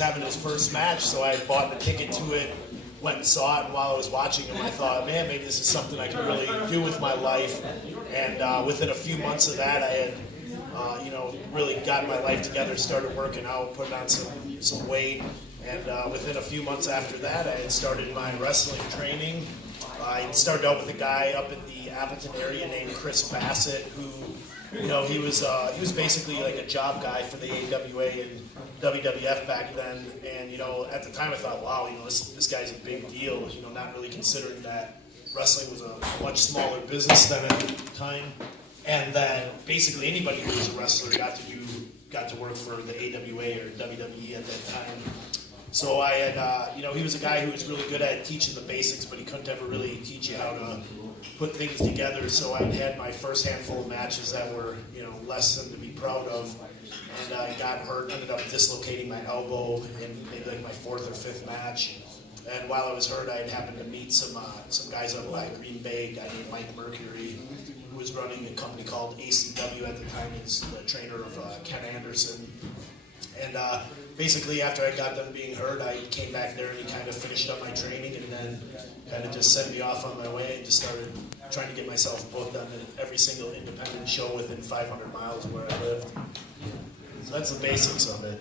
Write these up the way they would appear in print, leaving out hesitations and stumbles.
having his first match, so I bought the ticket to it, went and saw it, and while I was watching him, I thought, man, maybe this is something I can really do with my life. And within a few months of that, I had, really gotten my life together, started working out, putting on some weight. And within a few months after that, I had started my wrestling training. I started out with a guy up in the Appleton area named Chris Bassett, who, he was basically like a job guy for the AWA and WWF back then. And at the time I thought, wow, this guy's a big deal. Not really considering that wrestling was a much smaller business then at the time, and that basically anybody who was a wrestler got to work for the AWA or WWE at that time. So I had, he was a guy who was really good at teaching the basics, but he couldn't ever really teach you how to put things together. So I had my first handful of matches that were, less than to be proud of. And I got hurt, ended up dislocating my elbow in maybe like my fourth or fifth match. And while I was hurt, I had happened to meet some guys up by Green Bay, a guy named Mike Mercury, who was running a company called ACW at the time. He's the trainer of Ken Anderson. And basically, after I got done being hurt, I came back there and he kind of finished up my training and then kind of just sent me off on my way and just started trying to get myself booked on every single independent show within 500 miles of where I lived. So that's the basics of it.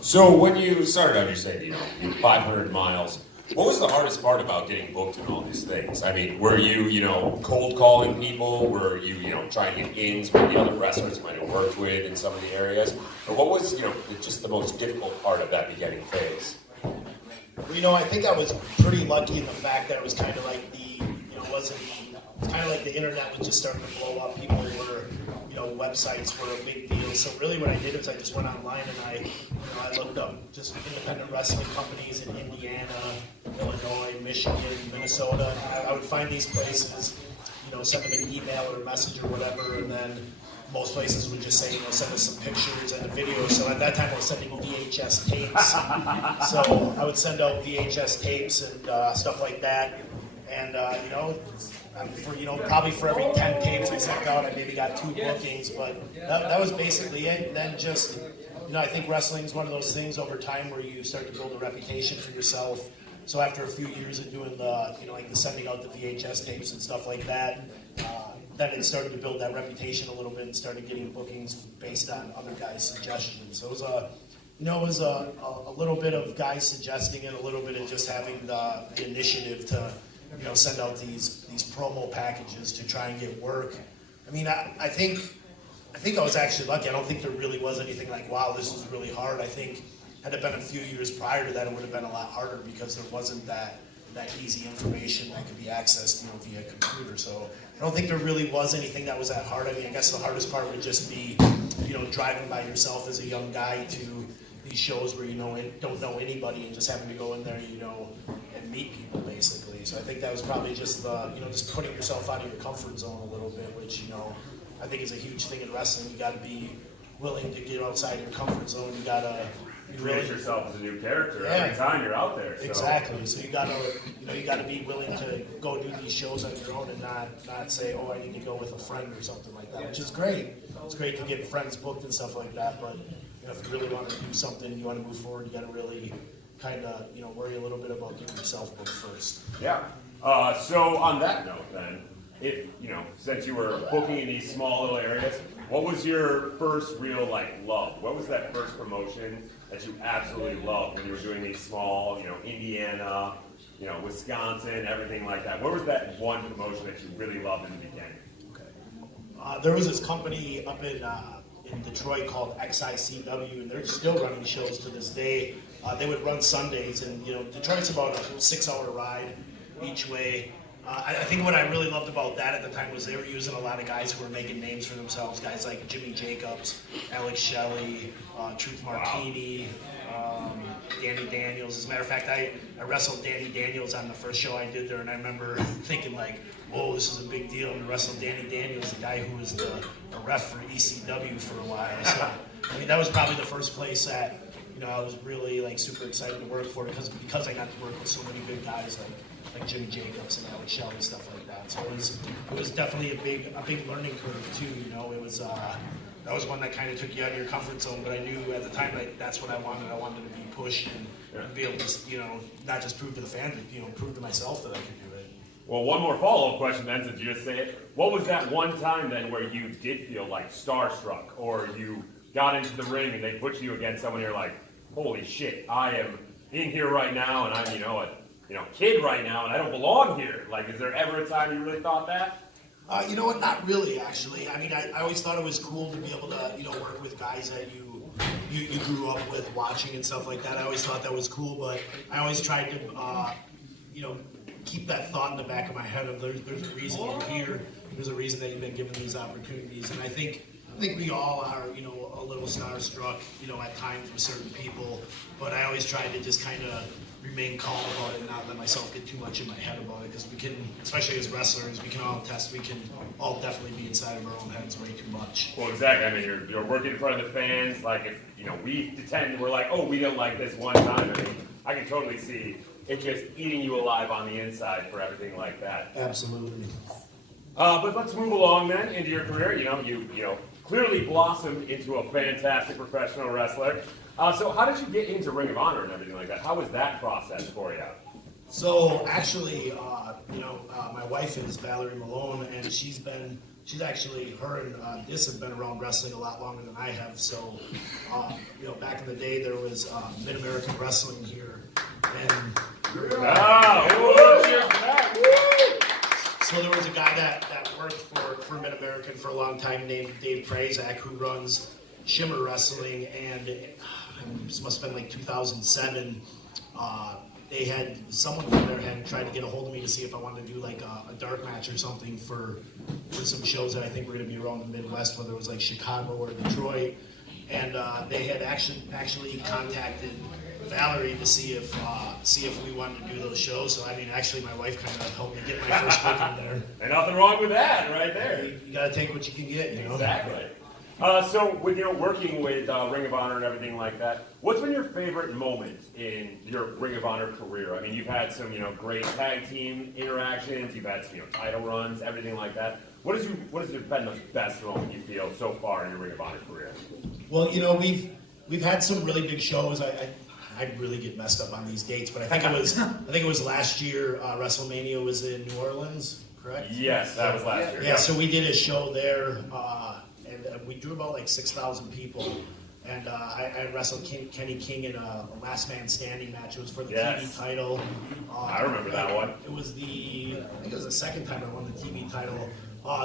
So when you started out, you said, 500 miles. What was the hardest part about getting booked in all these things? I mean, were you, cold calling people? Were you, trying to get ins with the other wrestlers you might have worked with in some of the areas? Or what was, just the most difficult part of that beginning phase? Well, I think I was pretty lucky in the fact that it was kind of like it's kind of like the internet was just starting to blow up. People were, websites were a big deal. So really what I did is I just went online and I looked up just independent wrestling companies in Indiana, Illinois, Michigan, Minnesota. And I would find these places, send them an email or a message or whatever, and then most places would just say, send us some pictures and a video. So at that time I was sending VHS tapes. So I would send out VHS tapes and stuff like that. And, probably for every 10 tapes I sent out, I maybe got 2 bookings, but that was basically it. And then just, I think wrestling is one of those things over time where you start to build a reputation for yourself. So after a few years of doing the, the sending out the VHS tapes and stuff like that, then it started to build that reputation a little bit and started getting bookings based on other guys' suggestions. So it was a little bit of guys suggesting it, a little bit of just having the initiative to, send out these promo packages to try and get work. I mean, I think I was actually lucky. I don't think there really was anything like, wow, this was really hard. I think had it been a few years prior to that, it would have been a lot harder because there wasn't that easy information that could be accessed, via computer. So I don't think there really was anything that was that hard. I mean, I guess the hardest part would just be, driving by yourself as a young guy to these shows where don't know anybody and just having to go in there, and meet people basically. So I think that was probably just just putting yourself out of your comfort zone a little bit, which I think is a huge thing in wrestling. You got to be willing to get outside your comfort zone. You got to create yourself as a new character every time you're out there. So. Exactly. So you gotta be willing to go do these shows on your own and not say, oh, I need to go with a friend or something like that, which is great. It's great to get friends booked and stuff like that, but if you really want to do something, you want to move forward, you got to really kind of worry a little bit about getting yourself booked first. Yeah. So on that note, then, if since you were booking in these small little areas, what was your first real love? What was that first promotion that you absolutely loved when you were doing these small, Indiana, Wisconsin, everything like that? What was that one promotion that you really loved in the beginning? Okay. There was this company up in Detroit called XICW, and they're still running shows to this day. They would run Sundays, and Detroit's about a 6-hour ride each way. I think what I really loved about that at the time was they were using a lot of guys who were making names for themselves, guys like Jimmy Jacobs, Alex Shelley, Truth Martini, Danny Daniels. As a matter of fact, I wrestled Danny Daniels on the first show I did there, and I remember thinking whoa, this is a big deal. And to wrestle Danny Daniels, the guy who was the ref for ECW for a while. So, I mean, that was probably the first place that, I was really super excited to work for because I got to work with so many good guys like Jimmy Jacobs and Alex Shelley, stuff like that. So it was definitely a big learning curve too. It was that was one that kind of took you out of your comfort zone. But I knew at the time that's what I wanted. I wanted to be pushed and be able to, not just prove to the fans, but prove to myself that I could do it. Well, one more follow-up question then, since you just say it. What was that one time then where you did feel like starstruck, or you got into the ring and they put you against someone, you're like, holy shit, I am in here right now, and I'm, a kid right now, and I don't belong here. Like, is there ever a time you really thought that? You know what? Not really, actually. I mean, I always thought it was cool to be able to, work with guys that you grew up with watching and stuff like that. I always thought that was cool, but I always tried to, keep that thought in the back of my head of there's a reason you're here. There's a reason that you've been given these opportunities, and I think we all are, a little starstruck, at times with certain people. But I always try to just kind of remain calm about it and not let myself get too much in my head about it, because we can, especially as wrestlers, we can all attest, we can all definitely be inside of our own heads way too much. Well, exactly. I mean, you're working in front of the fans. Like, if we pretend we're like, oh, we didn't like this one time. I mean, I can totally see it just eating you alive on the inside for everything like that. Absolutely. But let's move along then into your career. You clearly blossomed into a fantastic professional wrestler. So how did you get into Ring of Honor and everything like that? How was that process for you? So actually, my wife is Valerie Malone, and she's actually, her and Dis have been around wrestling a lot longer than I have. So, back in the day, there was Mid-American Wrestling here, and so there was a guy that worked for Mid-American for a long time named Dave Prazak, who runs Shimmer Wrestling, and this must have been like 2007. They had someone from there had tried to get a hold of me to see if I wanted to do like a dark match or something for some shows that I think were going to be around the Midwest, whether it was like Chicago or Detroit. And they had actually contacted Valerie to see if we wanted to do those shows. So I mean, actually, my wife kind of helped me get my first booking there. And nothing wrong with that, right there. You got to take what you can get, Exactly. So with working with Ring of Honor and everything like that, what's been your favorite moment in your Ring of Honor career? I mean, you've had some great tag team interactions, you've had some title runs, everything like that. What has been the best moment you feel so far in your Ring of Honor career? Well, we've had some really big shows. I really get messed up on these dates, but I think it was last year. WrestleMania was in New Orleans, correct? Yes, that was last year. Yeah, so we did a show there, and we drew about like 6,000 people. And I wrestled Kenny King in a last man standing match. It was for the TV title. I remember that one. I think it was the second time I won the TV title.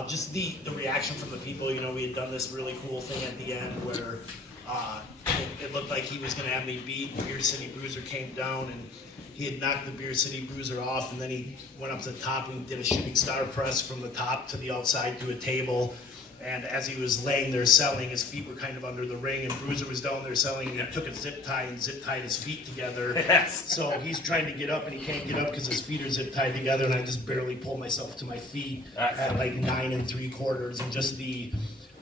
Just the reaction from the people. We had done this really cool thing at the end where it looked like he was going to have me beat. The Beer City Bruiser came down, and he had knocked the Beer City Bruiser off, and then he went up to the top and did a shooting star press from the top to the outside to a table. And as he was laying there selling, his feet were kind of under the ring, and Bruiser was down there selling, and he took a zip tie and zip tied his feet together. Yes. So he's trying to get up, and he can't get up because his feet are zip tied together, and I just barely pull myself to my feet at like 9 3/4, and just the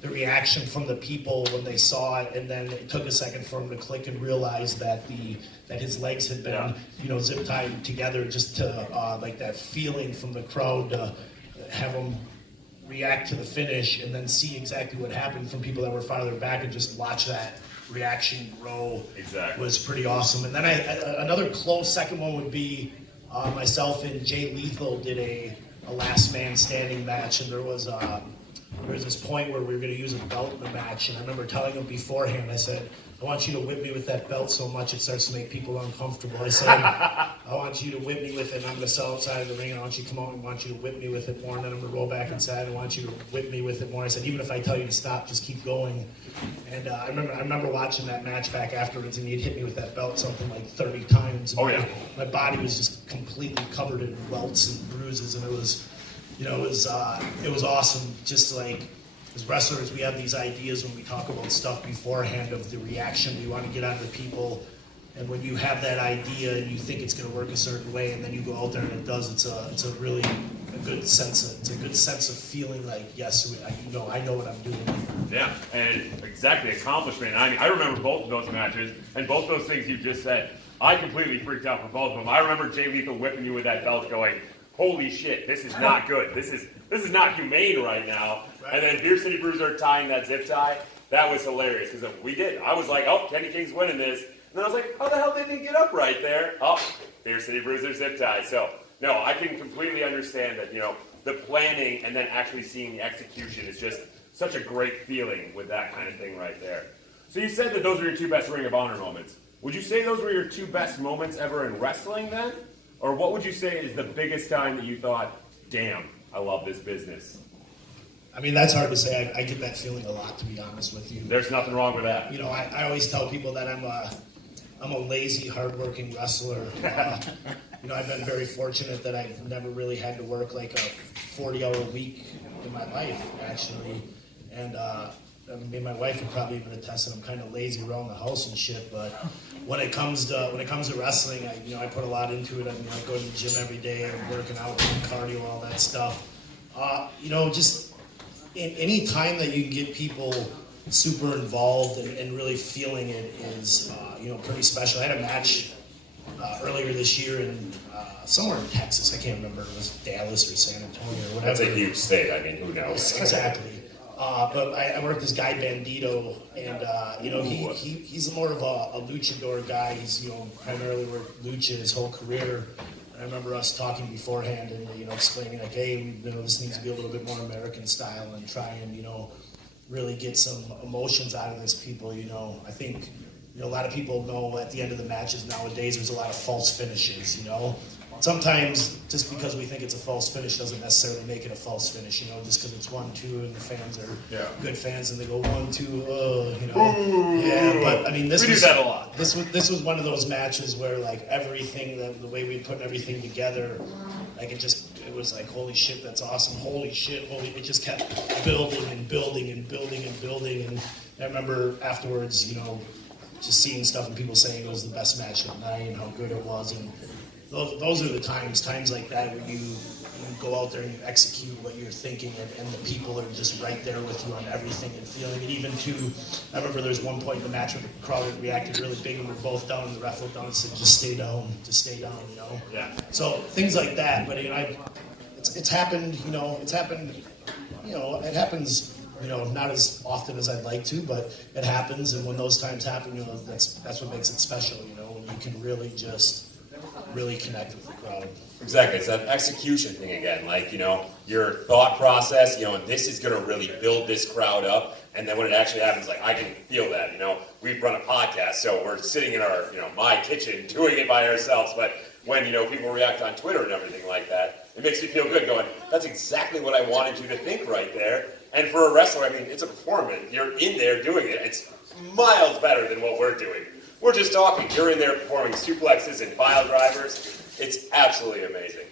reaction from the people when they saw it, and then it took a second for him to click and realize that his legs had been zip tied together, just to like that feeling from the crowd to have him react to the finish and then see exactly what happened from people that were farther back and just watch that reaction grow. Exactly. Was pretty awesome. And then another close second one would be myself and Jay Lethal did a last man standing match, and there was this point where we were going to use a belt in the match, and I remember telling him beforehand, I said, I want you to whip me with that belt so much it starts to make people uncomfortable. I said, I want you to whip me with it, and I'm going to sell outside of the ring, and I want you to come out and I want you to whip me with it more, and then I'm going to roll back inside, and I want you to whip me with it more. I said, even if I tell you to stop, just keep going. And I remember watching that match back afterwards, and he'd hit me with that belt something like 30 times. And my body was just completely covered in welts and bruises, and it was awesome. Just like, as wrestlers, we have these ideas when we talk about stuff beforehand of the reaction we want to get out of the people. And when you have that idea and you think it's going to work a certain way, and then you go out there and it does, it's a really good sense of feeling like, yes, I know what I'm doing. Yeah, and exactly, accomplishment. I mean, I remember both of those matches, and both those things you just said. I completely freaked out for both of them. I remember Jay Lethal whipping you with that belt, going, holy shit, this is not good. This is not humane right now. And then Beer City Bruiser tying that zip tie, that was hilarious because I was like, oh, Kenny King's winning this. And then I was like, how the hell did he get up right there? Oh, Beer City Bruiser zip tie. So, no, I can completely understand that, the planning and then actually seeing the execution is just such a great feeling with that kind of thing right there. So you said that those were your 2 best Ring of Honor moments. Would you say those were your 2 best moments ever in wrestling then? Or what would you say is the biggest time that you thought, damn, I love this business? I mean, that's hard to say. I get that feeling a lot, to be honest with you. There's nothing wrong with that. I always tell people that I'm a lazy, hardworking wrestler. I've been very fortunate that I've never really had to work like a 40-hour week in my life, actually. And me and my wife would probably even attest that I'm kind of lazy around the house and shit. But when it comes to wrestling, I put a lot into it. I go to the gym every day, I'm working out, doing cardio, all that stuff. Just any time that you can get people super involved and really feeling it is, pretty special. I had a match earlier this year in somewhere in Texas. I can't remember. It was Dallas or San Antonio or whatever. That's a huge state. I mean, who knows? Exactly. But I worked with this guy Bandito, and he's more of a luchador guy. He's primarily worked lucha his whole career. And I remember us talking beforehand and explaining like, hey, this needs to be a little bit more American style and try and really get some emotions out of this people. I think a lot of people know at the end of the matches nowadays there's a lot of false finishes. Sometimes just because we think it's a false finish doesn't necessarily make it a false finish, just because it's 1-2 and the fans are good fans and they go 1-2, Yeah, but I mean, we do that a lot. This was one of those matches where like everything, the way we put everything together, like it was like, holy shit, that's awesome, holy shit, it just kept building and building and building and building. And I remember afterwards, just seeing stuff and people saying it was the best match of the night and how good it was. And those are the times like that when you go out there and you execute what you're thinking and the people are just right there with you on everything and feeling it. Even I remember there's one point in the match where the crowd reacted really big and we're both down and the ref looked down and said, just stay down, Yeah. So things like that, but it's happened, it happens, not as often as I'd like to, but it happens, and when those times happen, that's what makes it special, when you can really connect with the crowd. Exactly, it's that execution thing again, like, your thought process, and this is going to really build this crowd up, and then when it actually happens, like, I can feel that, we run a podcast, so we're sitting in our, my kitchen doing it by ourselves, but when, people react on Twitter and everything like that, it makes me feel good going, that's exactly what I wanted you to think right there. And for a wrestler, I mean, it's a performance. You're in there doing it. It's miles better than what we're doing. We're just talking. You're in there performing suplexes and pile drivers. It's absolutely amazing.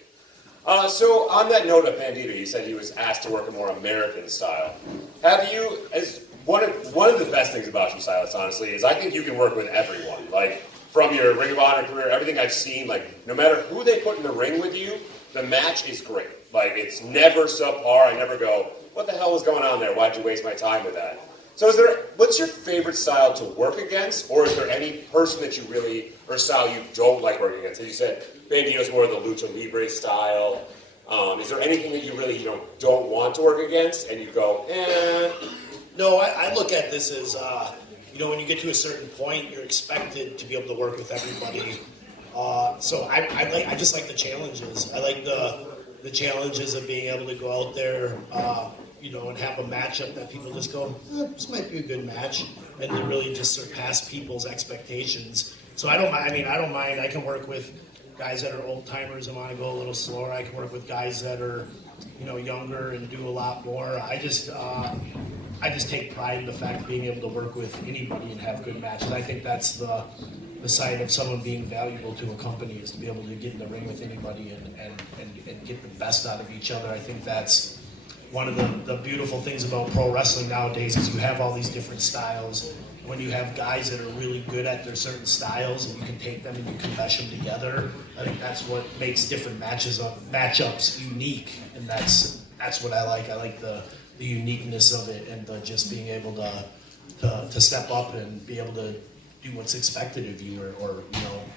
So on that note of Bandito, you said he was asked to work a more American style. Have you, as one of the best things about you, Silas, honestly, is I think you can work with everyone. Like, from your Ring of Honor career, everything I've seen, like, no matter who they put in the ring with you, the match is great. Like, it's never subpar. I never go, what the hell was going on there? Why'd you waste my time with that? So what's your favorite style to work against? Or is there any person that you really, or style you don't like working against? As you said, Bandito's more of the Lucha Libre style. Is there anything that you really don't want to work against? And you go, No, I look at this as, when you get to a certain point, you're expected to be able to work with everybody. So I just like the challenges. I like the challenges of being able to go out there, and have a matchup that people just go, this might be a good match, and to really just surpass people's expectations. So I don't mind. I can work with guys that are old timers and want to go a little slower. I can work with guys that are, younger and do a lot more. I just take pride in the fact of being able to work with anybody and have good matches. I think that's the side of someone being valuable to a company, is to be able to get in the ring with anybody and get the best out of each other. I think that's one of the beautiful things about pro wrestling nowadays, is you have all these different styles. When you have guys that are really good at their certain styles and you can take them and you can mesh them together, I think that's what makes different matchups unique, and that's what I like. I like the uniqueness of it, and just being able to step up and be able to do what's expected of you, or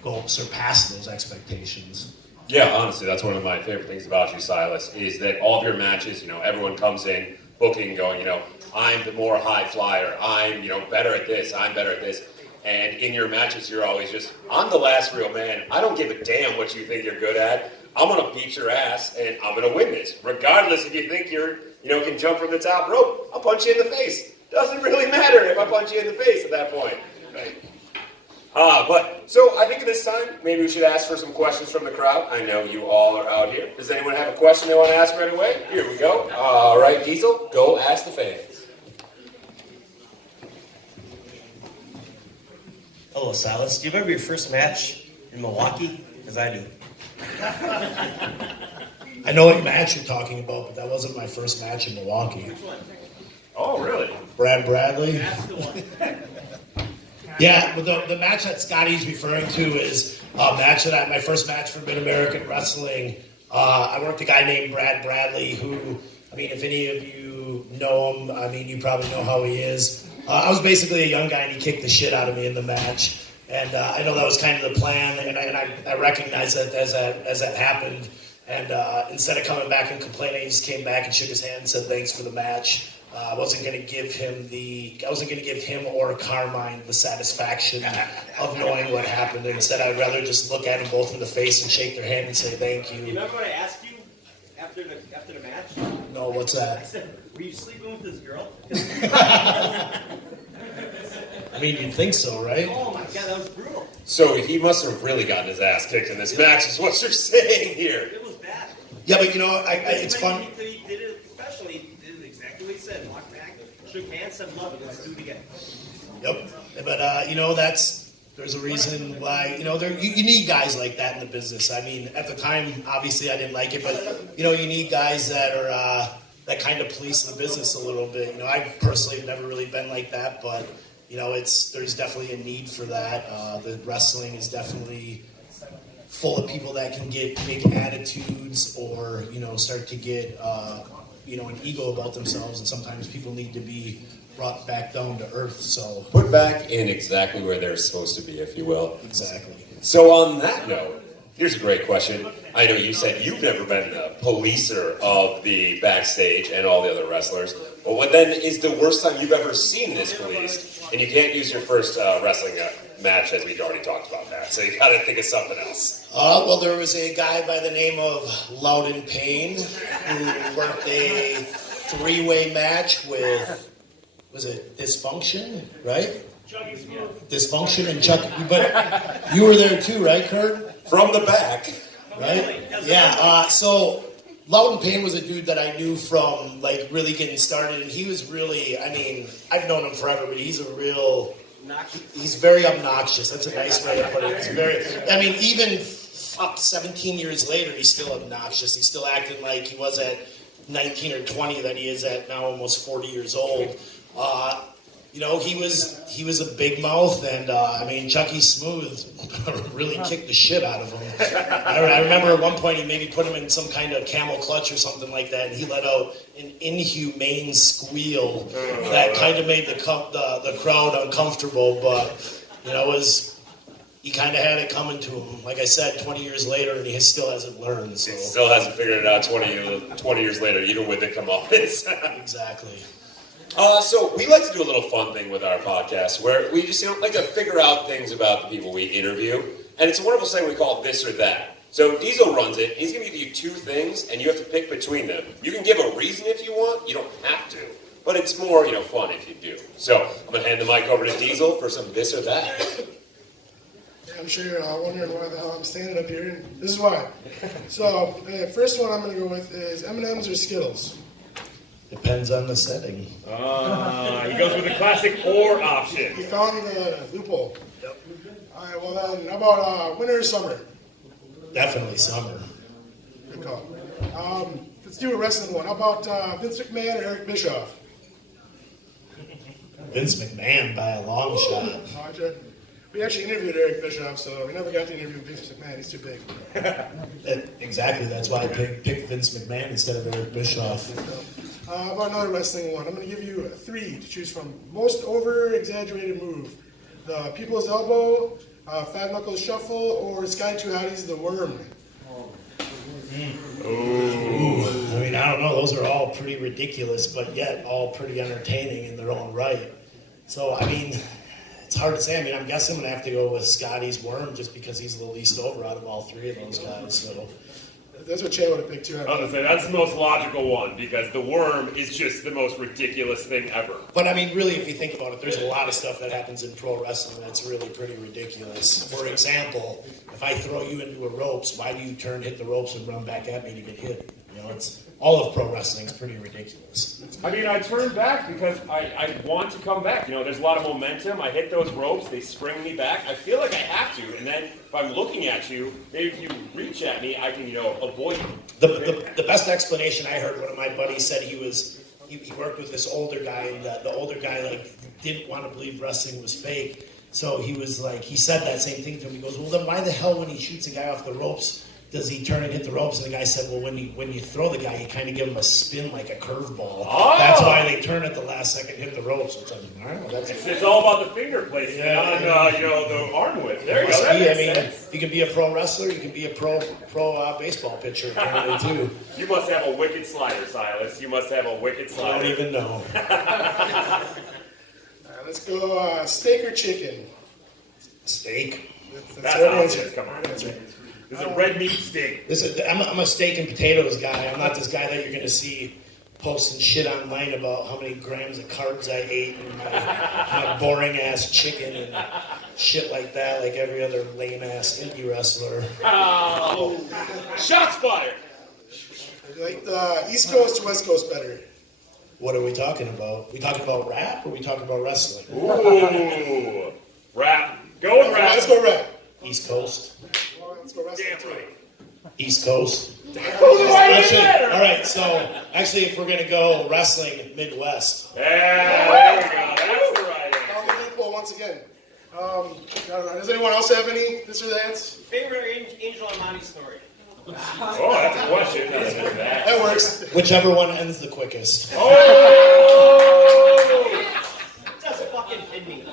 go surpass those expectations. Yeah, honestly, that's one of my favorite things about you, Silas, is that all of your matches, everyone comes in booking, going, I'm the more high flyer. I'm, better at this. I'm better at this. And in your matches, you're always just, I'm the last real man. I don't give a damn what you think you're good at. I'm going to beat your ass, and I'm going to win this. Regardless if you think you're, can jump from the top rope, I'll punch you in the face. Doesn't really matter if I punch you in the face at that point. Right? So I think at this time, maybe we should ask for some questions from the crowd. I know you all are out here. Does anyone have a question they want to ask right away? Here we go. All right, Diesel, go ask the fans. Hello, Silas. Do you remember your first match in Milwaukee? Because I do. I know what match you're talking about, but that wasn't my first match in Milwaukee. Oh, really? Brad Bradley. Yeah, but the match that Scotty's referring to is a match that my first match for Mid-American Wrestling. I worked a guy named Brad Bradley who, if any of you know him, you probably know how he is. I was basically a young guy, and he kicked the shit out of me in the match. And I know that was kind of the plan, and I recognize that as that happened. And instead of coming back and complaining, he just came back and shook his hand and said thanks for the match. I wasn't going to give him or Carmine the satisfaction of knowing what happened. Instead, I'd rather just look at them both in the face and shake their hand and say thank you. You remember what I asked you after the match? No, what's I that? said, were you sleeping with this girl? You'd think so, right? Oh my God, that was brutal. So he must have really gotten his ass kicked in this match, is what you're saying here. It was bad. Yeah, but it's fun. He did it professionally. He did exactly what he said. Walked back, shook hands, said love it. Let's do it again. Yep. But there's a reason why you need guys like that in the business. At the time, obviously I didn't like it, but you need guys that are that kind of police the business a little bit. I personally have never really been like that, but there's definitely a need for that. The wrestling is definitely full of people that can get big attitudes or start to get an ego about themselves, and sometimes people need to be brought back down to earth. So Put back in exactly where they're supposed to be, if you will. exactly. So on that note, here's a great question. I know you said you've never been the policer of the backstage and all the other wrestlers. But what then is the worst time you've ever seen this policed? And you can't use your first wrestling match, as we've already talked about that. So you got to think of something else. Well, there was a guy by the name of Loud and Pain who worked a three-way match with, was it Dysfunction, right? Dysfunction and Chuck. But you were there too, right, Kurt? From the back. Right? Yeah. So Loud and Pain was a dude that I knew from really getting started, and he was really. I've known him forever, but he's he's very obnoxious. That's a nice way to put it. He's very. Even 17 years later, he's still obnoxious. He's still acting like he was at 19 or 20 that he is at now, almost 40 years old. He was a big mouth, and Chucky Smooth really kicked the shit out of him. I remember at one point he maybe put him in some kind of camel clutch or something like that, and he let out an inhumane squeal that kind of made the crowd uncomfortable. But he kind of had it coming to him. Like I said, 20 years later, and he still hasn't learned. So. He still hasn't figured it out 20 years later, even with the comeuppance. Exactly. So we like to do a little fun thing with our podcast where we just like to figure out things about the people we interview. And it's a wonderful thing we call This or That. So Diesel runs it. He's going to give you two things, and you have to pick between them. You can give a reason if you want. You don't have to. But it's more, fun if you do. So I'm going to hand the mic over to Diesel for some This or That. I'm sure you're all wondering why the hell I'm standing up here, and this is why. So, the first one I'm going to go with is M&M's or Skittles? Depends on the setting. He goes with the classic or option. You found the loophole. Yep. All right, well then, how about winter or summer? Definitely summer. Good call. Let's do a wrestling one. How about Vince McMahon or Eric Bischoff? Vince McMahon by a long shot. Roger. We actually interviewed Eric Bischoff, so we never got to interview Vince McMahon. He's too big. Exactly. That's why I picked Vince McMahon instead of Eric Bischoff. How about another wrestling one? I'm going to give you three to choose from. Most over-exaggerated move. The People's Elbow, Five Knuckles Shuffle, or Sky Two Hotties, The Worm. Ooh. I don't know. Those are all pretty ridiculous, but yet all pretty entertaining in their own right. So, I mean, it's hard to say. I mean, I'm guessing I'm going to have to go with Scotty's Worm just because he's the least over out of all three of those guys. So That's what Chan would have picked too. I was gonna say that's the most logical one because the worm is just the most ridiculous thing ever. But I mean, really, if you think about it, there's a lot of stuff that happens in pro wrestling that's really pretty ridiculous. For example, if I throw you into a ropes, why do you turn, hit the ropes, and run back at me to get hit? You know, it's all of pro wrestling is pretty ridiculous. I mean, I turn back because I want to come back. You know, there's a lot of momentum. I hit those ropes. They spring me back. I feel like I have to. And then if I'm looking at you, maybe if you reach at me, I can, you know, avoid you. The best explanation I heard, one of my buddies said he worked with this older guy, and the older guy like didn't want to believe wrestling was fake. So he was like, he said that same thing to him. He goes, well, then why the hell when he shoots a guy off the ropes, does he turn and hit the ropes? And the guy said, well, when you throw the guy, you kind of give him a spin like a curveball. Oh! That's why they turn at the last second and hit the ropes. Which I'm like, all right, well, It's all about the finger placement on, you know, the arm whip. There you go. That makes sense. You can be a pro wrestler, you can be a pro baseball pitcher apparently too. You must have a wicked slider, Silas. You must have a wicked I slider. don't even know. All right, let's go steak or chicken. Steak. That's your obvious. answer. Come on. This is a red meat steak. I'm a steak and potatoes guy. I'm not this guy that you're going to see posting shit online about how many grams of carbs I ate and my boring ass chicken and shit like that, like every other lame ass indie wrestler. Oh, shots fired. Do you like the East Coast or West Coast better? What are we talking about? We talking about rap or we talking about wrestling? Ooh, rap. Go with rap. Let's go rap. East Coast. Well, let's go wrestling Damn too. right. East Coast. Actually, All right, so actually, if we're gonna go wrestling, Midwest. yeah, there we go. That's the right answer. Found the loophole once again. I don't know. Does anyone else have any this or that? Favorite Angel Armani story? Oh, that's a question. That's for that. That works. Whichever one ends the quickest. Oh! Just fucking pin me.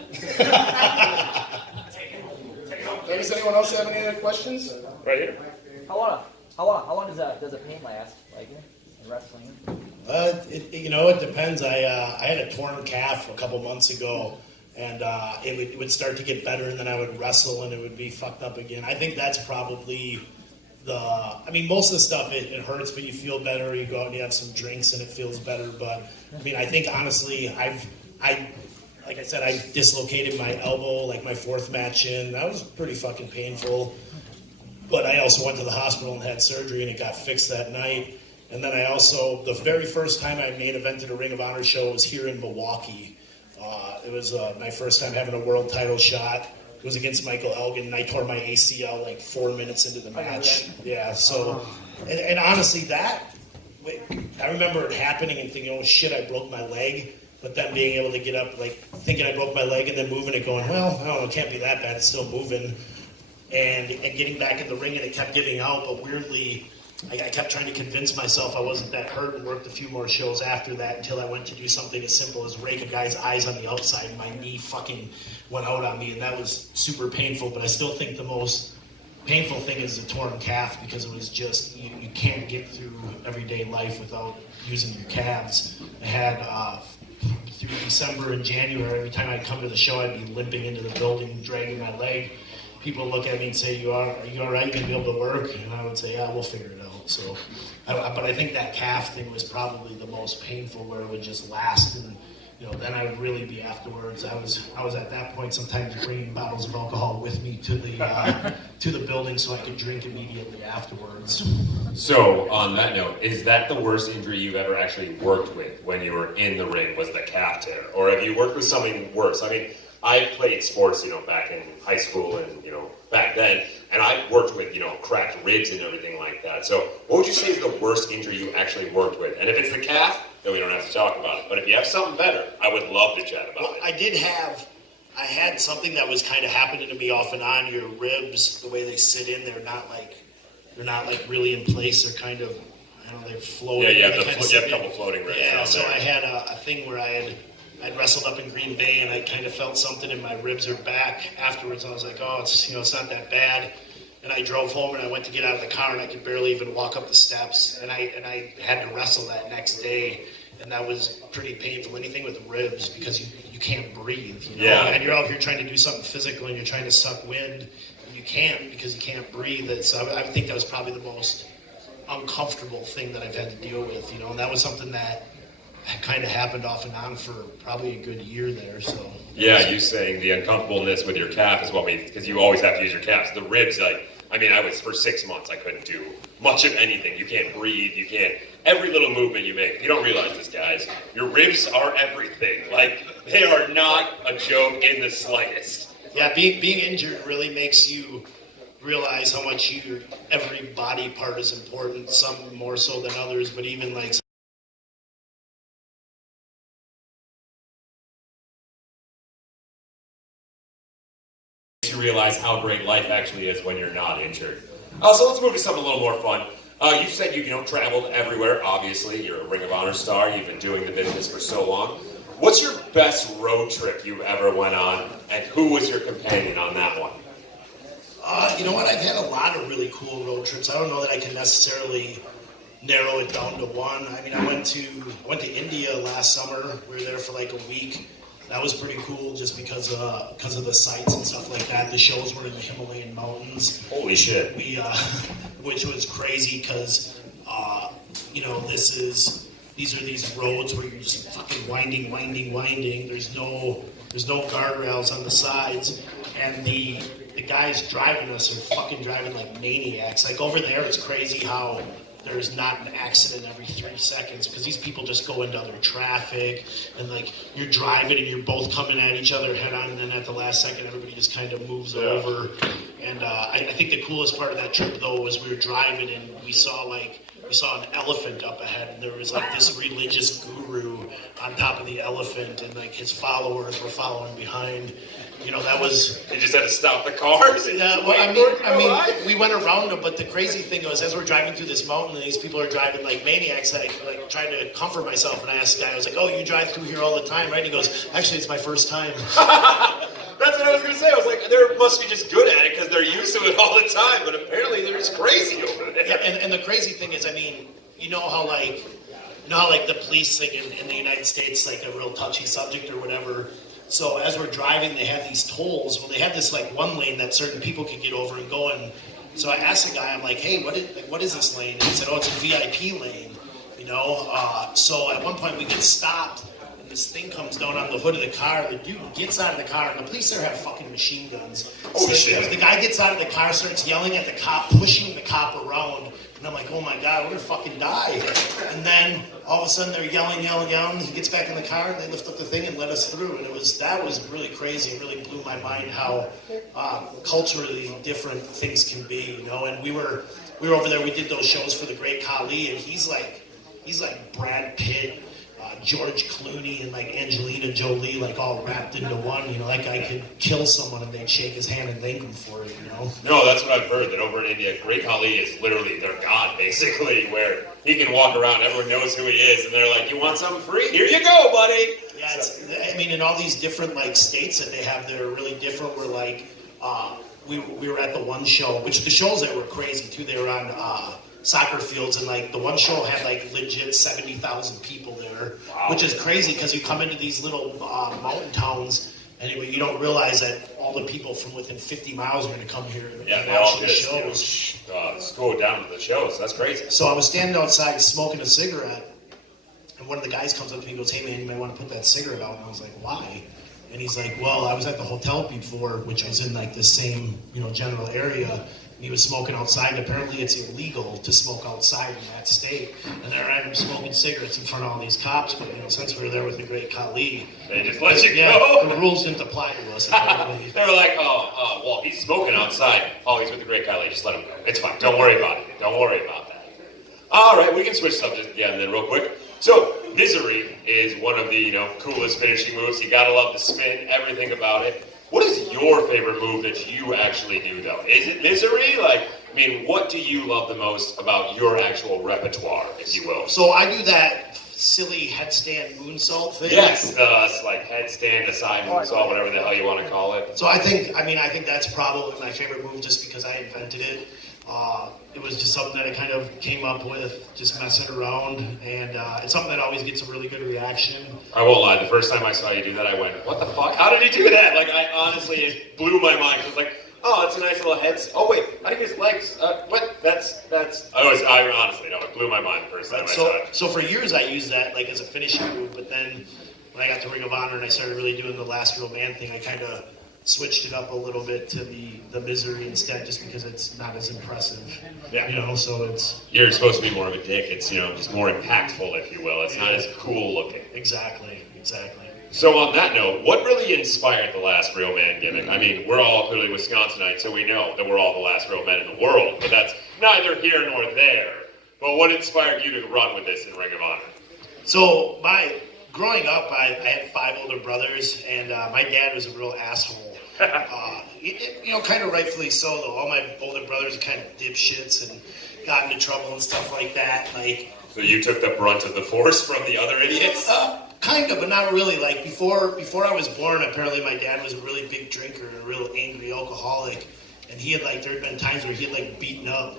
Does anyone else have any other questions? Right here. How long does a pain last, like in wrestling? It depends. I had a torn calf a couple months ago, and it would start to get better, and then I would wrestle, and it would be fucked up again. I think that's probably most of the stuff, it hurts, but you feel better. You go out and you have some drinks, and it feels better. But, I mean, I think, honestly, like I said, I dislocated my elbow, like my fourth match in. That was pretty fucking painful. But I also went to the hospital and had surgery, and it got fixed that night. And then the very first time I main evented a Ring of Honor show was here in Milwaukee. It was my first time having a world title shot. It was against Michael Elgin, and I tore my ACL like 4 minutes into the match. Yeah, so, and honestly, I remember it happening and thinking, oh shit, I broke my leg. But then being able to get up, like thinking I broke my leg and then moving it going, well, I don't know, it can't be that bad, it's still moving. And getting back in the ring and it kept giving out, but weirdly, I kept trying to convince myself I wasn't that hurt and worked a few more shows after that until I went to do something as simple as rake a guy's eyes on the outside and my knee fucking went out on me, and that was super painful. But I still think the most painful thing is the torn calf, because it was just, you can't get through everyday life without using your calves. I had, through December and January, every time I'd come to the show, I'd be limping into the building, dragging my leg. People look at me and say, are you all right? You gonna be able to work? And I would say, yeah, we'll figure it out. So, but I think that calf thing was probably the most painful, where it would just last, and then I would really be afterwards. I was at that point sometimes bringing bottles of alcohol with me to the building so I could drink immediately afterwards. So, on that note, is that the worst injury you've ever actually worked with when you were in the ring, was the calf tear? Or have you worked with something worse? I mean, I played sports, back in high school and, back then, and I worked with, cracked ribs and everything like that. So, what would you say is the worst injury you actually worked with? And if it's the calf, then we don't have to talk about it. But if you have something better, I would love to chat about it. I had something that was kind of happening to me off and on. Your ribs, the way they sit in, they're not like really in place. They're kind of, I don't know, they're floating. Yeah, you have a couple floating ribs. Yeah, so I had a thing where I'd wrestled up in Green Bay, and I kind of felt something in my ribs or back afterwards. I was like, oh, it's not that bad. and I drove home and I went to get out of the car and I could barely even walk up the steps, and I had to wrestle that next day, and that was pretty painful. Anything with ribs, because you can't breathe, you know? Yeah. And you're out here trying to do something physical and you're trying to suck wind, and you can't because you can't breathe. And so I think that was probably the most uncomfortable thing that I've had to deal with, you know, and that was something that kind of happened off and on for probably a good year there. So Yeah, you saying the uncomfortableness with your calf is what because you always have to use your calves. The ribs, I was for 6 months, I couldn't do much of anything. You can't breathe, you can't, every little movement you make, if you don't realize this, guys, your ribs are everything. Like, they are not a joke in the slightest. yeah, being injured really makes you realize how much every body part is important, some more so than others, but even like You realize how great life actually is when you're not injured. So let's move to something a little more fun. You said you traveled everywhere. Obviously, you're a Ring of Honor star. You've been doing the business for so long. What's your best road trip you ever went on, and who was your companion on that one? you know what? I've had a lot of really cool road trips. I don't know that I can necessarily narrow it down to one. I mean, I went to India last summer. We were there for like a week. That was pretty cool, just because of the sights and stuff like that. The shows were in the Himalayan mountains. Holy shit! Which was crazy because these are these roads where you're just fucking winding. There's no guardrails on the sides, and the guys driving us are fucking driving like maniacs. Like over there, it's crazy how there's not an accident every 3 seconds because these people just go into other traffic, and like you're driving and you're both coming at each other head on, and then at the last second everybody just kind of moves over. And I think the coolest part of that trip though was we were driving and we saw an elephant up ahead, and there was like this religious guru on top of the elephant, and like his followers were following behind. You know, that was... You just had to stop the cars? Yeah, well, I mean, we went around them, but the crazy thing was, as we're driving through this mountain, and these people are driving like maniacs, I like trying to comfort myself, and I asked the guy, I was like, oh, you drive through here all the time, right? And he goes, actually, it's my first time. That's what I was going to say. I was like, they must be just good at it because they're used to it all the time, but apparently they're just crazy over there. Yeah, and the crazy thing is, I mean, you know how the police thing in the United States, like a real touchy subject or whatever. So as we're driving, they have these tolls. Well, they have this like one lane that certain people can get over and go in. So I asked the guy, I'm like, hey, what is this lane? And he said, oh, it's a VIP lane, you know. So at one point we get stopped, and this thing comes down on the hood of the car. The dude gets out of the car, and the police there have fucking machine guns. Oh, so shit. The guy gets out of the car, starts yelling at the cop, pushing the cop around. And I'm like, oh my God, we're gonna fucking die. And then all of a sudden they're yelling. He gets back in the car and they lift up the thing and let us through. And that was really crazy. It really blew my mind how culturally different things can be, you know. And we were over there, we did those shows for the Great Khali, and he's like Brad Pitt, George Clooney, and like Angelina Jolie, like all wrapped into one. You know, that guy could kill someone and they'd shake his hand and thank him for it, you know? No, that's what I've heard, that over in India, Great Khali is literally their god, basically, where he can walk around, everyone knows who he is, and they're like, you want something free? Here you go, buddy! Yeah, I mean, in all these different like states that they have, they're really different. We're like, we were at the one show, which the shows there were crazy too. They were on soccer fields, and like the one show had like legit 70,000 people there, wow. Which is crazy because you come into these little mountain towns, and you don't realize that all the people from within 50 miles are going to come here and watch the shows. Let's go down to the shows. That's crazy. So I was standing outside smoking a cigarette, and one of the guys comes up to me and goes, hey man, you might want to put that cigarette out. And I was like, why? And he's like, well, I was at the hotel before, which was in like the same, general area. And he was smoking outside. And apparently it's illegal to smoke outside in that state. And there I am smoking cigarettes in front of all these cops. But since we were there with the Great Khali, they just let you go. The rules didn't apply to us. Apparently. They were like, well, he's smoking outside. Oh, he's with the Great Khali. Just let him go. It's fine. Don't worry about it. Don't worry about that. All right, we can switch subjects again then real quick. So, Misery is one of the coolest finishing moves. You gotta love the spin, everything about it. What is your favorite move that you actually do, though? Is it Misery? What do you love the most about your actual repertoire, if you will? So I do that silly headstand moonsault thing. Yes, like headstand, aside moonsault, whatever the hell you want to call it. So I think that's probably my favorite move just because I invented it. It was just something that I kind of came up with, just messing around, and it's something that always gets a really good reaction. I won't lie, the first time I saw you do that, I went, what the fuck? How did he do that? Like, I honestly, it blew my mind. I was like, oh, it's a nice little head. Oh, wait, I think his legs, what? I honestly, no, it blew my mind the first time I saw it. So for years I used that like as a finishing move, but then when I got to Ring of Honor and I started really doing the last real man thing, I kind of switched it up a little bit to the misery instead, just because it's not as impressive. Yeah. You know, so it's... You're supposed to be more of a dick. It's, just more impactful, if you will. It's not as cool looking. Exactly. So on that note, what really inspired the last real man gimmick? I mean, we're all clearly Wisconsinites, so we know that we're all the last real men in the world, but that's neither here nor there. But what inspired you to run with this in Ring of Honor? So growing up, I had 5 older brothers, and my dad was a real asshole. Kind of rightfully so, though. All my older brothers are kind of dipshits and got into trouble and stuff like that. So you took the brunt of the force from the other idiots? Kind of, but not really. Like before I was born, apparently my dad was a really big drinker and a real angry alcoholic, and he had there had been times where he had beaten up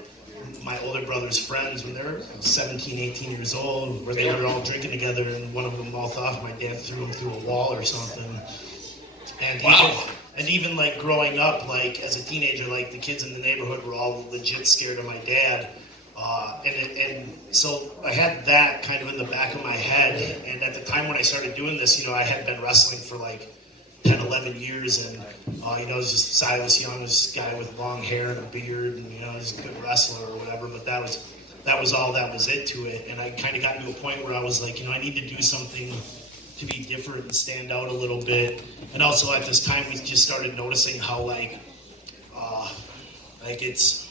my older brother's friends when they were 17, 18 years old, where they were all drinking together, and one of them mouthed off, and my dad threw him through a wall or something. And even growing up, as a teenager, the kids in the neighborhood were all legit scared of my dad. And so I had that kind of in the back of my head. And at the time when I started doing this, I had been wrestling for 10, 11 years. And, it was just Silas Young, this guy with long hair and a beard, and, just a good wrestler or whatever. But that was all that was it to it. And I kind of got to a point where I was I need to do something to be different and stand out a little bit. And also at this time, we just started noticing how it's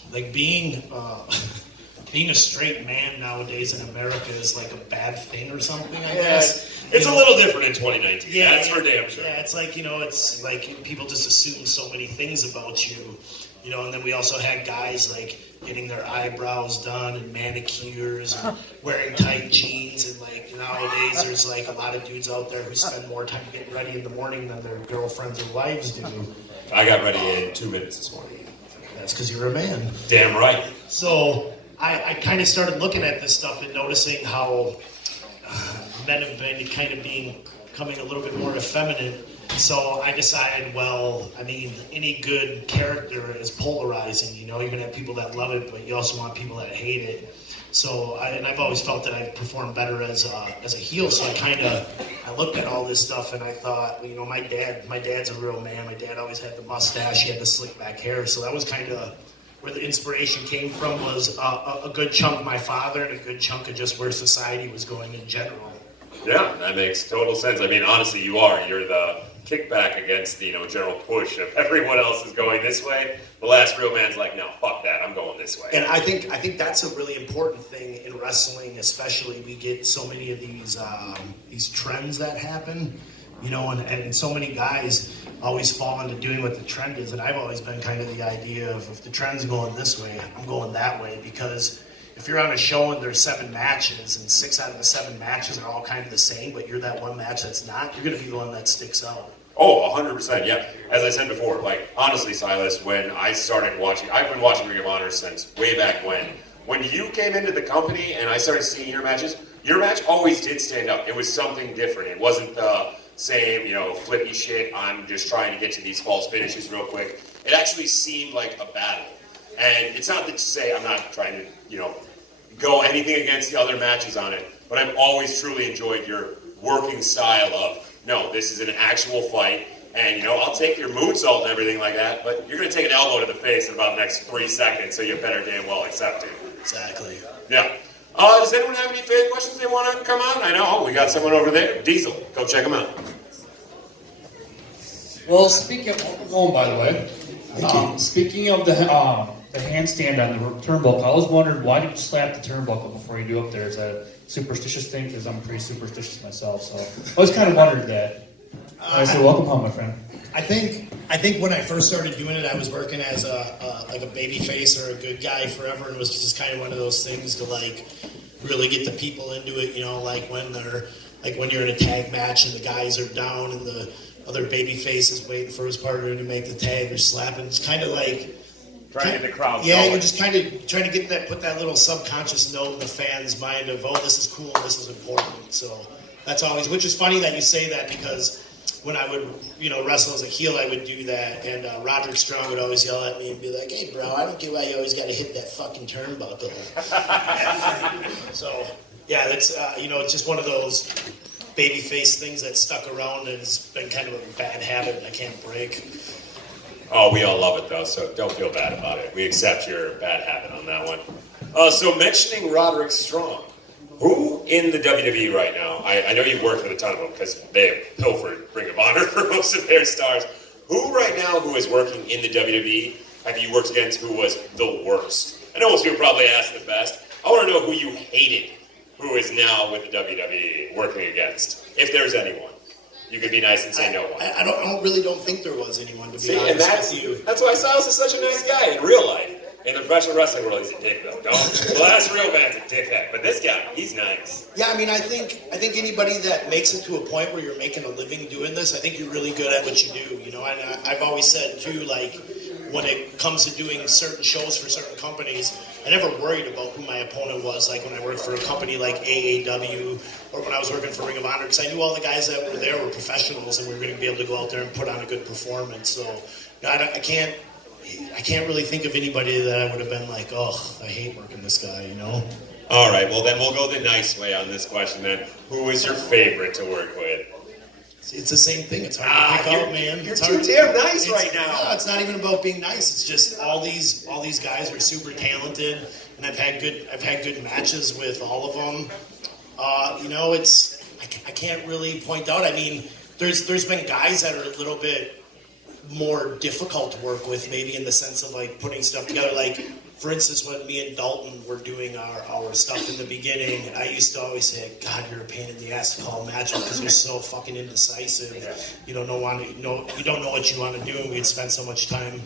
being a straight man nowadays in America is a bad thing or something, I guess. It's a little different in 2019. Yeah, that's for damn sure. Yeah, it's people just assume so many things about you. And then we also had guys getting their eyebrows done and manicures and wearing tight jeans, and nowadays there's a lot of dudes out there who spend more time getting ready in the morning than their girlfriends or wives do. I got ready in 2 minutes this morning. That's because you're a man. Damn right. So I kind of started looking at this stuff and noticing how men have been kind of becoming a little bit more effeminate. So I decided, any good character is polarizing. You're going to have people that love it, but you also want people that hate it. So I've always felt that I perform better as a heel. So I looked at all this stuff and I thought, my dad's a real man. My dad always had the mustache. He had the slick back hair. So that was kind of where the inspiration came from, was a good chunk of my father and a good chunk of just where society was going in general. Yeah, that makes total sense. I mean, honestly, you're the kickback against the general push of everyone else is going this way. The last real man's like, no, fuck that, I'm going this way. And I think that's a really important thing in wrestling, especially. We get so many of these trends that happen, and so many guys always fall into doing what the trend is. And I've always been kind of the idea of, if the trend's going this way, I'm going that way, because if you're on a show and there's 7 matches and 6 out of the 7 matches are all kind of the same, but you're that one match that's not, you're going to be the one that sticks out. Oh, 100%, yeah. As I said before, honestly, Silas, when I started watching, I've been watching Ring of Honor since way back when. When you came into the company and I started seeing your matches, your match always did stand out. It was something different. It wasn't the same, flippy shit, I'm just trying to get to these false finishes real quick. It actually seemed like a battle. And it's not to say I'm not trying to, go anything against the other matches on it, but I've always truly enjoyed your working style of, no, this is an actual fight, and I'll take your moonsault and everything like that, but you're going to take an elbow to the face in about the next 3 seconds, so you better damn well accept it. Exactly. Yeah. Does anyone have any fan questions they want to come on? I know, we got someone over there. Diesel, go check him out. Well, speaking of, going by the way, speaking of the handstand on the turnbuckle, I was wondering, why did you slap the turnbuckle before you do up there? Is that a superstitious thing? Because I'm pretty superstitious myself, so I was kind of wondering that. I said, welcome home, my friend. I think when I first started doing it, I was working as a baby face or a good guy forever, and it was just kind of one of those things to really get the people into it. You know, like when you're in a tag match and the guys are down and the other baby face is waiting for his partner to make the tag or slapping. It's kind of like Trying to get the crowd yeah, going. you're just kind of trying to put that little subconscious note in the fans' mind of, oh, this is cool, this is important. So that's always, which is funny that you say that, because when I would, wrestle as a heel, I would do that, and Roderick Strong would always yell at me and be like, "Hey, bro, I don't get why you always got to hit that fucking turnbuckle." So yeah, that's it's just one of those babyface things that stuck around and it's been kind of a bad habit I can't break. Oh, we all love it though, so don't feel bad about it. We accept your bad habit on that one. So mentioning Roderick Strong, who in the WWE right now, I know you've worked with a ton of them because they have pilfered Ring of Honor for most of their stars. Who right now who is working in the WWE have you worked against who was the worst? I know most people probably ask the best. I want to know who you hated who is now with the WWE working against, if there's anyone. You could be nice and say no one. I really don't think there was anyone, to be See, honest and that's why Silas is such a nice guy in real life. In the professional wrestling world, he's a dick though. Well, that's real man's a dickhead. But this guy, he's nice. Yeah, I mean, I think anybody that makes it to a point where you're making a living doing this, I think you're really good at what you do. And I've always said too, like when it comes to doing certain shows for certain companies, I never worried about who my opponent was. Like when I worked for a company like AAW, or when I was working for Ring of Honor, because I knew all the guys that were there were professionals and we were going to be able to go out there and put on a good performance. So I can't really think of anybody that I would have been like, oh, I hate working this guy, All right, well then we'll go the nice way on this question then. Who is your favorite to work with? It's the same thing. It's hard to pick out, man. You're It's too hard damn nice right now. No, it's not even about being nice. It's just all these guys are super talented, and I've had good matches with all of them. I can't really point out. I mean, there's been guys that are a little bit more difficult to work with, maybe in the sense of like putting stuff together. Like, for instance, when me and Dalton were doing our stuff in the beginning, I used to always say, God, you're a pain in the ass to call a match because you're so fucking indecisive. You don't know what you want to do, and we'd spend so much time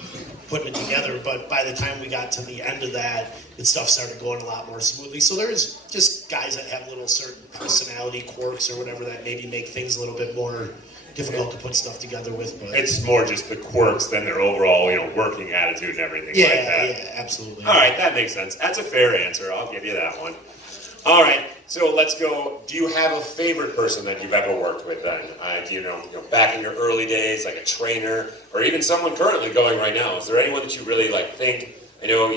putting it together. But by the time we got to the end of that, the stuff started going a lot more smoothly. So there's just guys that have little certain personality quirks or whatever that maybe make things a little bit more difficult to put stuff together with, but It's more just the quirks than their overall, working attitude and everything like that. Yeah, absolutely. All right, that makes sense. That's a fair answer. I'll give you that one. All right, so let's go. Do you have a favorite person that you've ever worked with then? Back in your early days, like a trainer, or even someone currently going right now? Is there anyone that you really think? I know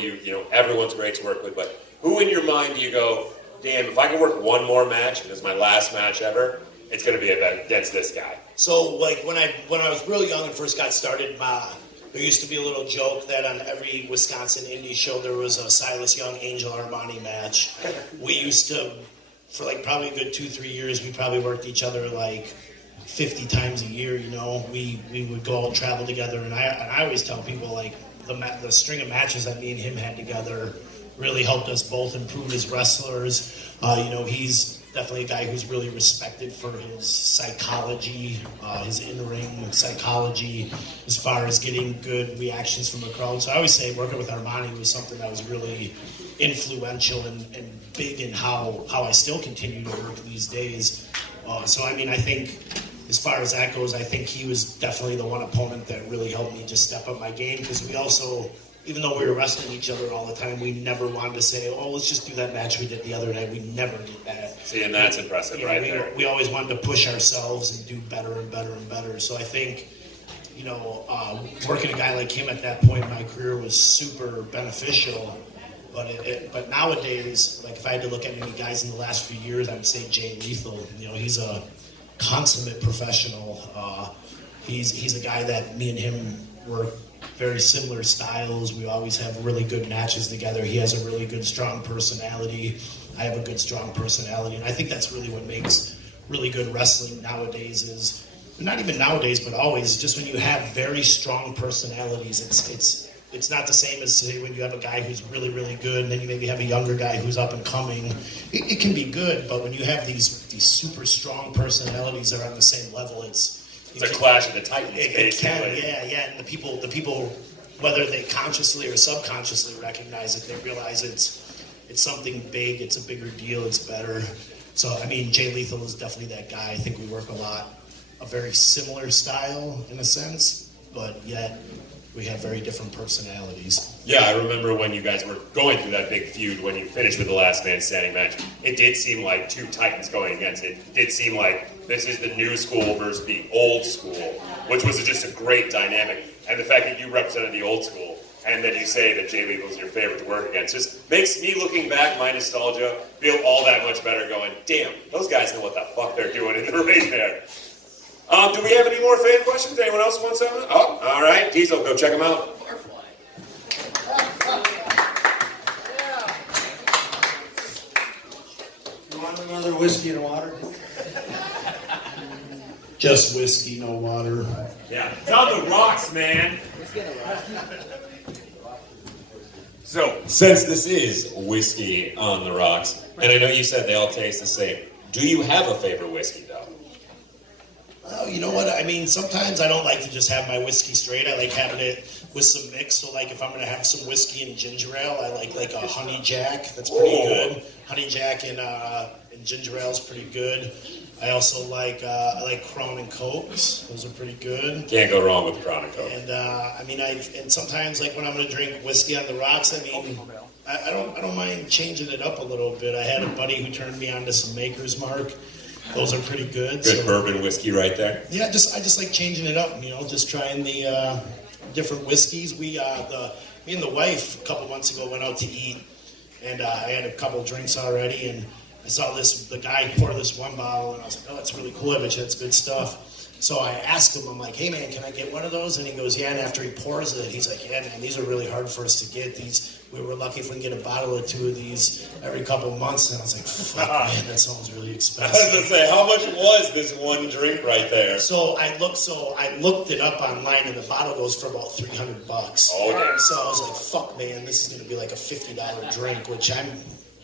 everyone's great to work with, but who in your mind do you go, damn, if I can work one more match, and it's my last match ever, it's going to be against this guy? So, like, when I was real young and first got started, there used to be a little joke that on every Wisconsin indie show there was a Silas Young, Angel Armani match. We used to, for probably a good 2-3 years, we probably worked each other 50 times a year. We would go out and travel together, and I always tell people the string of matches that me and him had together really helped us both improve as wrestlers. He's definitely a guy who's really respected for his psychology, his in-ring psychology, as far as getting good reactions from the crowd. So I always say working with Armani was something that was really influential and big in how I still continue to work these days. I think as far as that goes, I think he was definitely the one opponent that really helped me just step up my game, because we also, even though we were wrestling each other all the time, we never wanted to say, oh, let's just do that match we did the other night. We never did that. See, and that's impressive there. We always wanted to push ourselves and do better and better and better. So I think, working a guy like him at that point in my career was super beneficial. But nowadays, if I had to look at any guys in the last few years, I would say Jay Lethal. He's a consummate professional. He's a guy that me and him were very similar styles. We always have really good matches together. He has a really good, strong personality. I have a good, strong personality. And I think that's really what makes really good wrestling nowadays is, not even nowadays, but always, just when you have very strong personalities, it's not the same as, say, when you have a guy who's really, really good, and then you maybe have a younger guy who's up and coming. It can be good, but when you have these super strong personalities that are on the same level, it's a clash of the titans, it can, yeah. And the people, whether they consciously or subconsciously recognize it, they realize it's it's something big, it's a bigger deal, it's better. So, I mean, Jay Lethal is definitely that guy. I think we work a very similar style in a sense, but yet we have very different personalities. Yeah, I remember when you guys were going through that big feud when you finished with the last man standing match. It did seem like two titans going against it. It did seem like this is the new school versus the old school, which was just a great dynamic. And the fact that you represented the old school and then you say that Jay Lethal is your favorite to work against just makes me, looking back, my nostalgia, feel all that much better going, damn, those guys know what the fuck they're doing in the ring there. Do we have any more fan questions? Anyone else want something? Oh, all right. Diesel, go check them out. You want another whiskey and water? Just whiskey, no water. Yeah, it's on the rocks, man. So, Since this is whiskey on the rocks, and I know you said they all taste the same, do you have a favorite whiskey though? Oh, you know what? I mean, sometimes I don't like to just have my whiskey straight. I like having it with some mix. So, like, if I'm going to have some whiskey and ginger ale, I like a honey jack. That's pretty good. Honey jack and ginger ale is pretty good. I also I like Crown and Cokes. Those are pretty good. Can't go wrong with Crown and Coke. And and sometimes like when I'm going to drink whiskey on the rocks, I mean, I don't mind changing it up a little bit. I had a buddy who turned me on to some Maker's Mark. Those are pretty good. Good bourbon whiskey right there. Yeah, I just like changing it up, just trying the different whiskeys. Me and the wife a couple months ago went out to eat, and I had a couple drinks already, and I saw the guy pour this one bottle, and I was like, oh, that's really cool. I bet you that's good stuff. So I asked him, I'm like, hey man, can I get one of those? And he goes, yeah. And after he pours it, he's like, yeah man, these are really hard for us to get. We were lucky if we can get a bottle or two of these every couple of months. And I was like, fuck man, that sounds really I was expensive. gonna say, how much was this one drink right there? So I looked it up online, and the bottle goes for about $300. Oh, damn. So I was like, fuck man, this is gonna be like a $50 drink, which I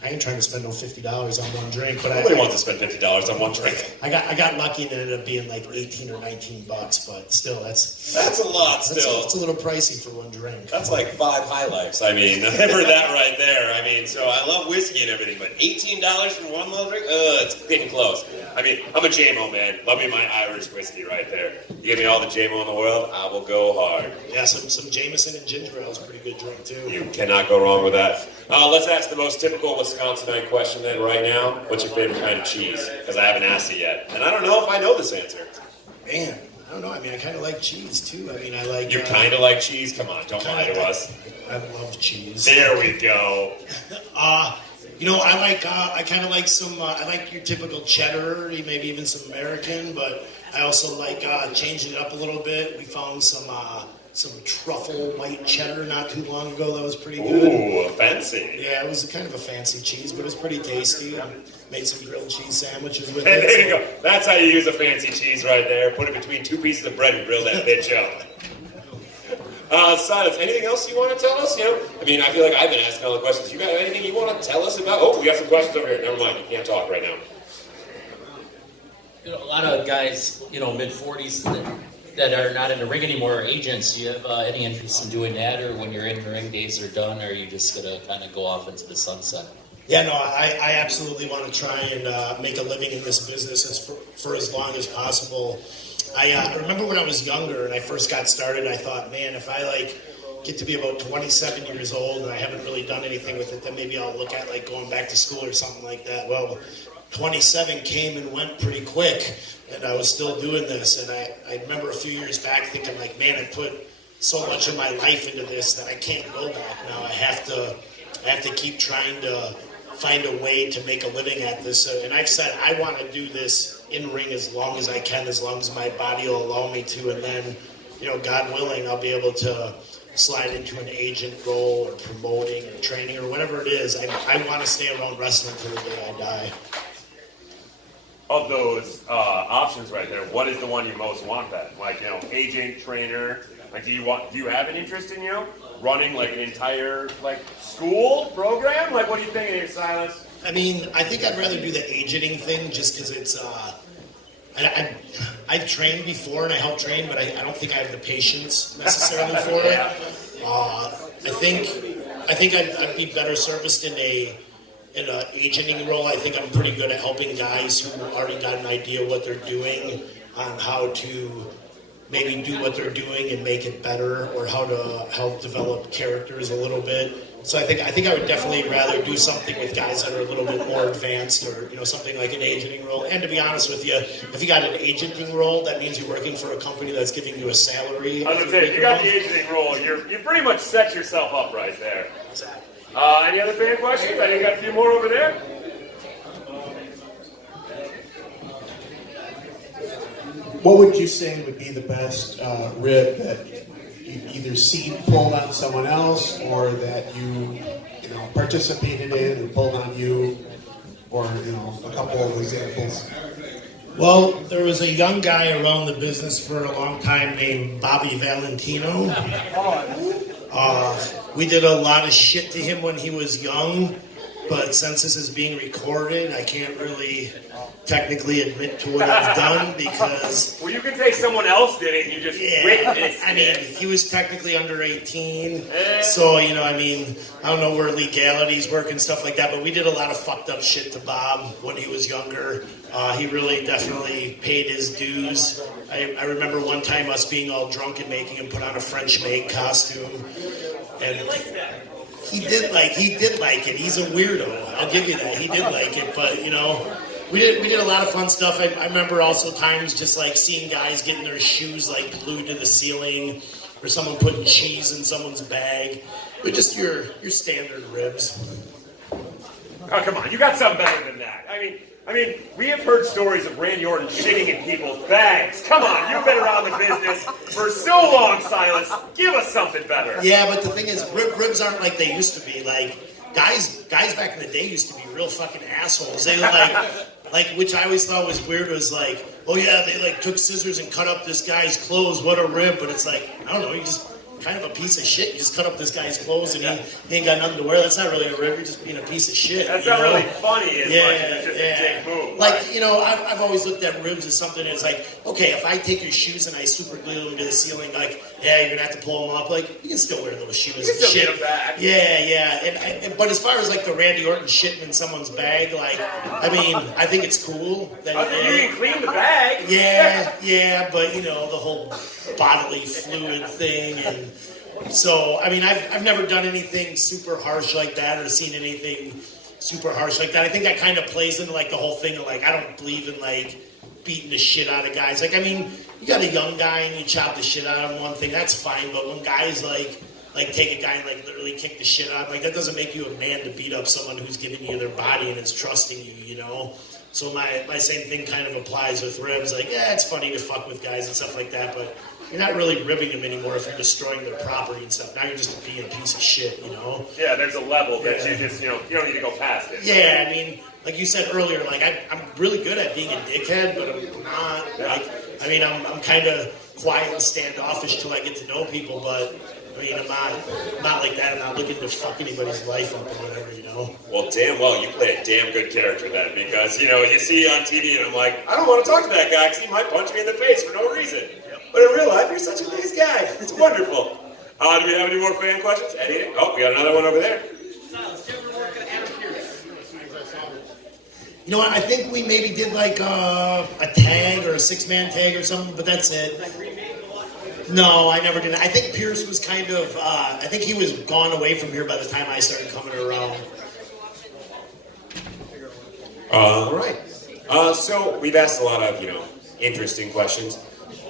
ain't trying to spend no $50 on one drink, but Nobody wants to spend $50 on one drink. I got lucky and it ended up being like 18 or 19 bucks, but still that's That's a lot still. It's a little pricey for one drink. That's like 5 High Lifes. I mean, for that right there. I mean, so I love whiskey and everything, but $18 for one little drink? It's getting close. I mean, I'm a JMO man. Love me my Irish whiskey right there. You give me all the JMO in the world, I will go hard. Yeah, some Jameson and ginger ale is a pretty good drink too. You cannot go wrong with that. Let's ask the most typical Wisconsinite question then right now. What's your favorite kind of cheese? Because I haven't asked it yet. And I don't know if I know this answer. Man, I don't know. I mean, I kind of like cheese too. I mean, I like. You kind of like cheese? Come on, don't lie to us. I love cheese. There we go. I kind of like some. I like your typical cheddar, maybe even some American, but I also like changing it up a little bit. We found some truffle white cheddar not too long ago. That was pretty good. Ooh, fancy. Yeah, it was kind of a fancy cheese, but it was pretty tasty. Made some grilled cheese sandwiches with Hey, it. there you go. That's how you use a fancy cheese right there. Put it between 2 pieces of bread and grill that bitch up. Silas, anything else you want to tell us? I mean, I feel like I've been asking all the questions. You got anything you want to tell us about? Oh, we got some questions over here. Never mind, you can't talk right now. A lot of guys, mid-40s that are not in the ring anymore are agents. Do you have any interest in doing that, or when your in-ring days are done, are you just going to kind of go off into the sunset? Yeah, no, I absolutely want to try and make a living in this business for as long as possible. I remember when I was younger and I first got started, I thought, man, if I get to be about 27 years old and I haven't really done anything with it, then maybe I'll look at going back to school or something like that. Well, 27 came and went pretty quick, and I was still doing this. And I remember a few years back thinking, man, I put so much of my life into this that I can't go back now. I have to keep trying to find a way to make a living at this. And I've said I want to do this in ring as long as I can, as long as my body will allow me to. And then, God willing, I'll be able to slide into an agent role or promoting or training or whatever it is. I want to stay around wrestling till the day I die. Of those options right there, what is the one you most want then? Agent, trainer. Do you have an interest in, running an entire school program? What are you thinking here, Silas? I mean, I think I'd rather do the agenting thing just because it's, I've trained before and I helped train, but I don't think I have the patience necessarily for it. I think I'd be better serviced in in an agenting role, I think I'm pretty good at helping guys who already got an idea what they're doing on how to maybe do what they're doing and make it better, or how to help develop characters a little bit. So I think I would definitely rather do something with guys that are a little bit more advanced, or something like an agenting role. And to be honest with you, if you got an agenting role, that means you're working for a company that's giving you a salary. I was gonna say, if you got the agenting role, you pretty much set yourself up right there. Exactly. Any other fan questions? I think you got a few more over there. What would you say would be the best rib that you've either seen pulled on someone else, or that you participated in and pulled on you, or a couple of examples? Well, there was a young guy around the business for a long time named Bobby Valentino. We did a lot of shit to him when he was young, but since this is being recorded, I can't really technically admit to what I've done, because... Well, you can say someone else did it, you just witnessed I mean, he was technically under 18, so, I don't know where legalities work and stuff like that, but we did a lot of fucked up shit to Bob when he was younger. He really definitely paid his dues. I remember one time us being all drunk and making him put on a French maid costume, and he did like it. He's a weirdo, I'll give you that. He did like it, but, we did a lot of fun stuff. I remember also times just like seeing guys getting their shoes like glued to the ceiling, or someone putting cheese in someone's bag. But just your standard ribs. Oh, come on, you got something better than that. I mean, we have heard stories of Randy Orton shitting in people's bags. Come on, you've been around the business for so long, Silas. Give us something better. Yeah, but the thing is, ribs aren't like they used to be. Like, guys back in the day used to be real fucking assholes. They like, which I always thought was weird, was like, oh yeah, they like took scissors and cut up this guy's clothes. What a rib. But it's like, I don't know, you just kind of a piece of shit. You just cut up this guy's clothes and he ain't got nothing to wear. That's not really a rib. You're just being a piece of shit. That's not really funny as much as it's just a dick move. Like, I've always looked at ribs as something that's like, okay, if I take your shoes and I super glue them to the ceiling, like, yeah, you're gonna have to pull them up. Like, you can still wear those shoes. You can still get them back. Yeah. But as far as like the Randy Orton shitting in someone's bag, like, I think it's cool that you can clean the bag. Yeah, but the whole bodily fluid thing, and so I've never done anything super harsh like that, or seen anything super harsh like that. I think that kind of plays into like the whole thing of like, I don't believe in like beating the shit out of guys. Like, you got a young guy and you chop the shit out of him, one thing, that's fine. But when guys like take a guy and like literally kick the shit out of him, like, that doesn't make you a man to beat up someone who's giving you their body and is trusting you, So my same thing kind of applies with ribs. Like, yeah, it's funny to fuck with guys and stuff like that, but you're not really ribbing them anymore if you're destroying their property and stuff. Now you're just being a piece of shit, Yeah, there's a level that you just, you don't need to go past it. Yeah, like you said earlier, like I'm really good at being a dickhead, but I'm not. Like, I'm kind of quiet and standoffish till I get to know people, but I'm not like that. I'm not looking to fuck anybody's life up or whatever, Well, damn well, you play a damn good character then, because, you see on TV and I'm like, I don't want to talk to that guy because he might punch me in the face for no reason. But in real life, you're such a nice guy. It's wonderful. Do we have any more fan questions? Anything? Oh, we got another one over there. Silas, do you ever work at Adam Pierce? I think we maybe did like a tag or a 6-man tag or something, but that's it. No, I never did. I think Pierce was kind of, I think he was gone away from here by the time I started coming around. All right. So we've asked a lot of, interesting questions,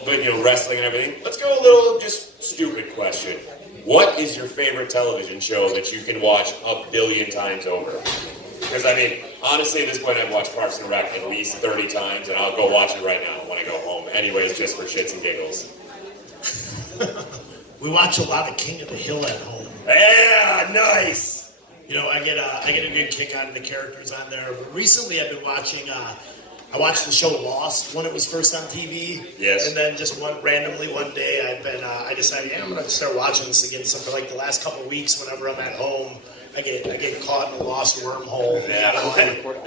but, wrestling and everything. Let's go a little just stupid question. What is your favorite television show that you can watch a billion times over? Because, honestly, at this point, I've watched Parks and Rec at least 30 times, and I'll go watch it right now when I go home. Anyways, just for shits and giggles. We watch a lot of King of the Hill at home. Yeah, nice. I get a good kick out of the characters on there. But recently, I've been watching. I watched the show Lost when it was first on TV. Yes. And then just randomly one day, I decided, I'm going to start watching this again. So for like the last couple of weeks, whenever I'm at home, I get caught in a lost wormhole. Yeah,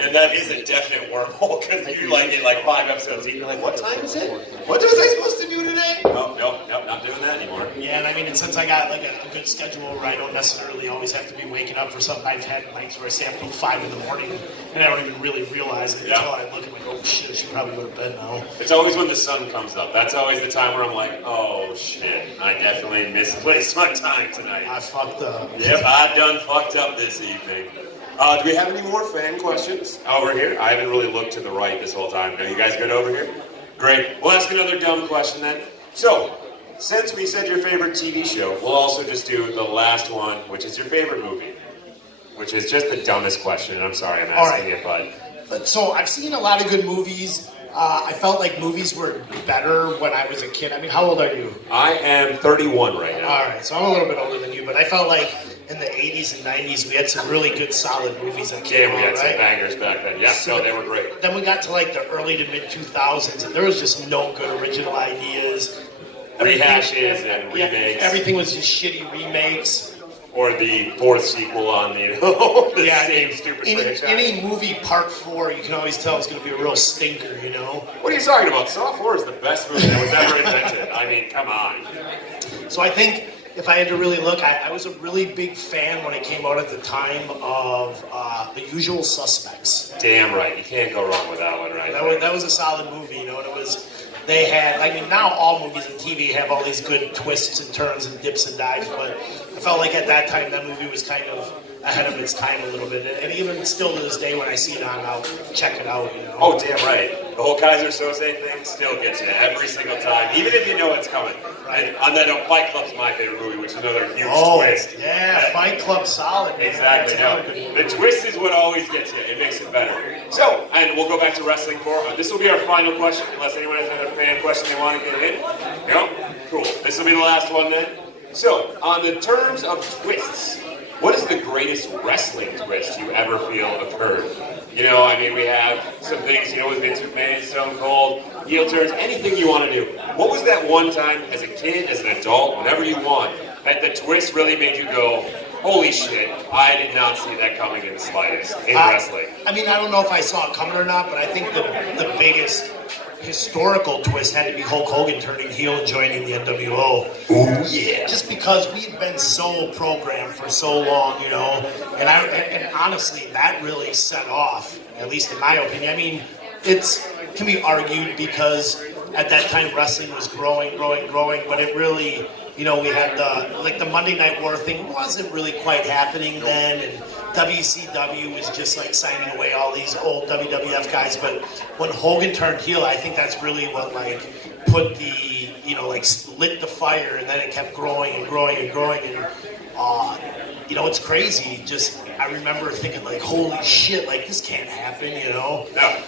and that is a definite wormhole, because you get like 5 episodes in, you're like, what time is it? What was I supposed to do today? Oh, nope, not doing that anymore. Yeah, and I mean, and since I got like a good schedule where I don't necessarily always have to be waking up for something, I've had nights where I stay up till 5 in the morning, and I don't even really realize it until I look at like, oh shit, I should probably go to bed now. It's always when the sun comes up. That's always the time where I'm like, oh shit, I definitely misplaced my time tonight. I fucked up. Yep, I done fucked up this evening. Do we have any more fan questions over here? I haven't really looked to the right this whole time. Are you guys good over here? Great. We'll ask another dumb question then. So, since we said your favorite TV show, we'll also just do the last one, which is your favorite movie. Which is just the dumbest question, and I'm sorry I'm asking it, But so I've seen a lot of good movies. I felt like movies were better when I was a kid. I mean, how old are you? I am 31 right now. All right, so I'm a little bit older than you, but I felt like in the 80s and 90s we had some really good, solid movies that came out, Yeah, we had some right? bangers back then. Yeah, So no, they were great. Then we got to like the early to mid 2000s, and there was just no good original ideas. Rehashes and Yeah, remakes. everything was just shitty remakes. Or the fourth sequel on the, the same stupid franchise. Any movie part 4, you can always tell it's going to be a real stinker, you know? What are you talking about? Saw 4 is the best movie that was ever invented. I mean, come on. So I think if I had to really look, I was a really big fan when it came out at the time of The Usual Suspects. Damn right. You can't go wrong with that one, right? That was a solid movie, you know, and it was... They had, I mean, now all movies and TV have all these good twists and turns and dips and dives, but I felt like at that time that movie was kind of ahead of its time a little bit. And even still to this day when I see it on, I'll check it out, you know. Oh, damn right. The whole Kaiser Sose thing still gets you every single time, even if you know it's coming. And on that note, Fight Club's my favorite movie, which is another huge twist. Yeah, Fight Club solid, man. Exactly. That's No, another good movie. the twist is what always gets you. It makes it better. So, and we'll go back to wrestling for this will be our final question, unless anyone has another fan question they want to get in. No? Cool. This will be the last one then. So, on the terms of twists, what is the greatest wrestling twist you ever feel occurred? You know, I mean, we have some things, you know, with Vince McMahon, Stone Cold, heel turns, anything you want to do. What was that one time, as a kid, as an adult, whatever you want, that the twist really made you go, holy shit, I did not see that coming in the slightest in wrestling? I mean, I don't know if I saw it coming or not, but I think the biggest historical twist had to be Hulk Hogan turning heel and joining the NWO. Ooh, yeah. Just because we've been so programmed for so long, you know, and honestly, that really set off, at least in my opinion. I mean, it can be argued because at that time wrestling was growing, but it really, you know, we had the Monday Night War thing wasn't really quite happening then, and WCW was just like signing away all these old WWF guys. But when Hogan turned heel, I think that's really what like put the, you know, like lit the fire, and then it kept growing and growing and growing. And you know, it's crazy. Just I remember thinking like, holy shit, like this can't happen, you know. Yeah.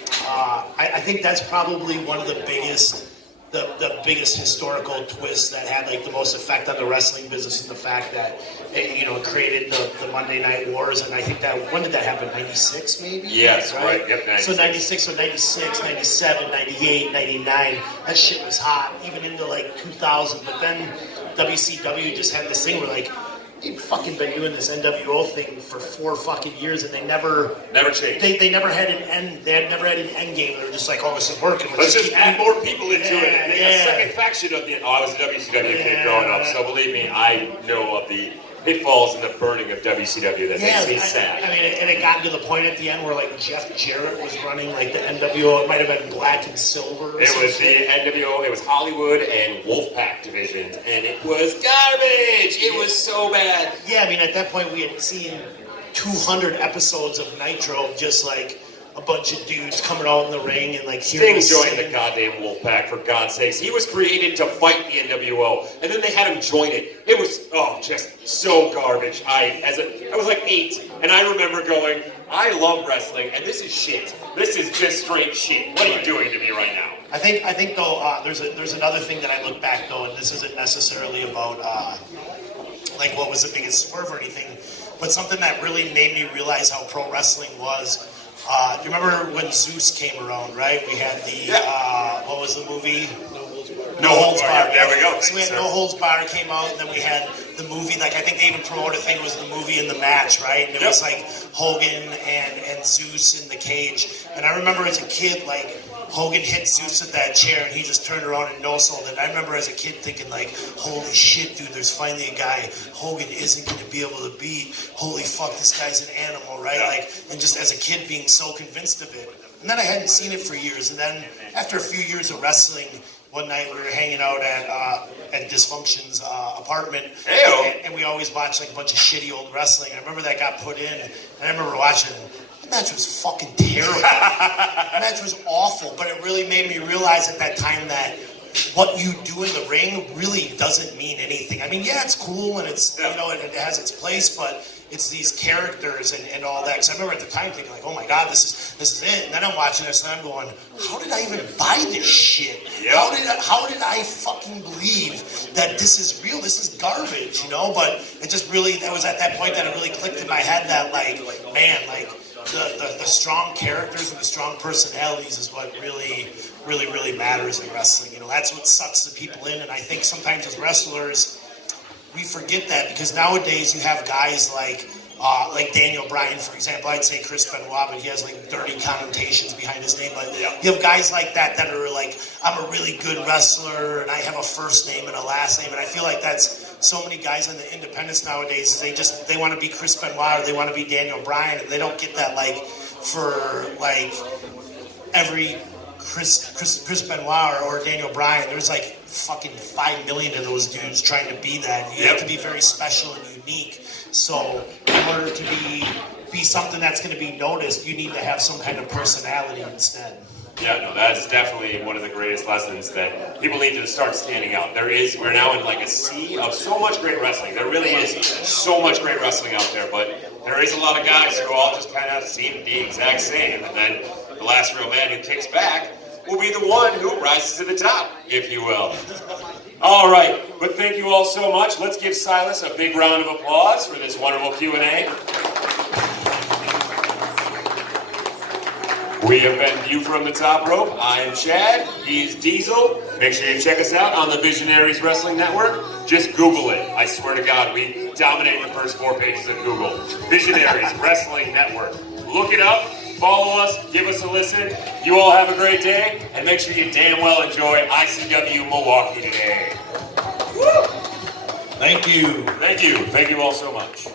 I think that's probably one of the biggest. The biggest historical twist that had like the most effect on the wrestling business is the fact that it, you know, created the Monday Night Wars. And I think that, when did that happen? 96 maybe? Yes, right. Yep, 96. So 96 or 96, 97, 98, 99, that shit was hot, even into like 2000. But then WCW just had this thing where like, they've fucking been doing this NWO thing for 4 fucking years, and they never changed. They never had an end. They had never had an end game. They were just like, "Oh, this is working. Let's just keep add adding." more people into it and make a second faction of the. Oh, I was a WCW kid growing up, so believe me, I know of the pitfalls and the burning of WCW that makes me sad. I mean, and it got to the point at the end where like Jeff Jarrett was running like the NWO. It might have been Black and Silver. It was the NWO. It was Hollywood and Wolfpack divisions, and it was garbage. It was so bad. Yeah, I mean, at that point we had seen 200 episodes of Nitro, just like a bunch of dudes coming out in the ring and like Sting joined the goddamn Wolfpack, for God's sakes. He was created to fight the NWO, and then they had him join it. It was, just so garbage. I was like 8, and I remember going, I love wrestling, and this is shit. This is just straight shit. What are you doing to me right now? I think though, there's another thing that I look back though, and this isn't necessarily about like what was the biggest swerve or anything, but something that really made me realize how pro wrestling was. You remember when Zeus came around, right? We had the, what was the movie? No Holds Barred. There we go. So we had No Holds Barred came out, and then we had the movie, like I think they even promoted a thing, it was the movie in the match, right? And it was like Hogan and Zeus in the cage. And I remember as a kid, like, Hogan hit Zeus with that chair, and he just turned around and no-sold it. I remember as a kid thinking, like, holy shit, dude, there's finally a guy Hogan isn't going to be able to beat. Holy fuck, this guy's an animal, right? Like, and just as a kid being so convinced of it. And then I hadn't seen it for years. And then after a few years of wrestling, one night we were hanging out at Dysfunction's apartment, and we always watched like a bunch of shitty old wrestling. I remember that got put in, and I remember watching it. The match was fucking terrible. The match was awful, but it really made me realize at that time that what you do in the ring really doesn't mean anything. I mean, yeah, it's cool and it's, you know, it has its place, but it's these characters and all that. Because I remember at the time thinking like, oh my God, this is it. And then I'm watching this and I'm going, how did I even buy this shit? Yep. How did I fucking believe that this is real? This is garbage, you know? But it just really, that was at that point that it really clicked in my head that like, man, like the strong characters and the strong personalities is what really matters in wrestling. You know, that's what sucks the people in. And I think sometimes as wrestlers, we forget that because nowadays you have guys like Daniel Bryan, for example. I'd say Chris Benoit, but he has like 30 connotations behind his name. But you have guys like that are like, I'm a really good wrestler and I have a first name and a last name. And I feel like that's so many guys in the independents nowadays. They want to be Chris Benoit or they want to be Daniel Bryan, and they don't get that like for like every Chris Benoit or Daniel Bryan, there's like fucking 5 million of those dudes trying to be that. You have to be very special and unique. So in order to be something that's going to be noticed, you need to have some kind of personality instead. Yeah, no, that is definitely one of the greatest lessons that people need to start standing out. We're now in like a sea of so much great wrestling. There really is so much great wrestling out there, but there is a lot of guys who all just kind of seem the exact same. And then the last real man who kicks back will be the one who rises to the top, if you will. All right, but thank you all so much. Let's give Silas a big round of applause for this wonderful Q&A. We have been View from the Top Rope. I am Chad. He's Diesel. Make sure you check us out on the Visionaries Wrestling Network. Just Google it. I swear to God, we dominate the first 4 pages of Google. Visionaries Wrestling Network. Look it up. Follow us. Give us a listen. You all have a great day. And make sure you damn well enjoy ICW Milwaukee today. Thank you. Thank you. Thank you all so much.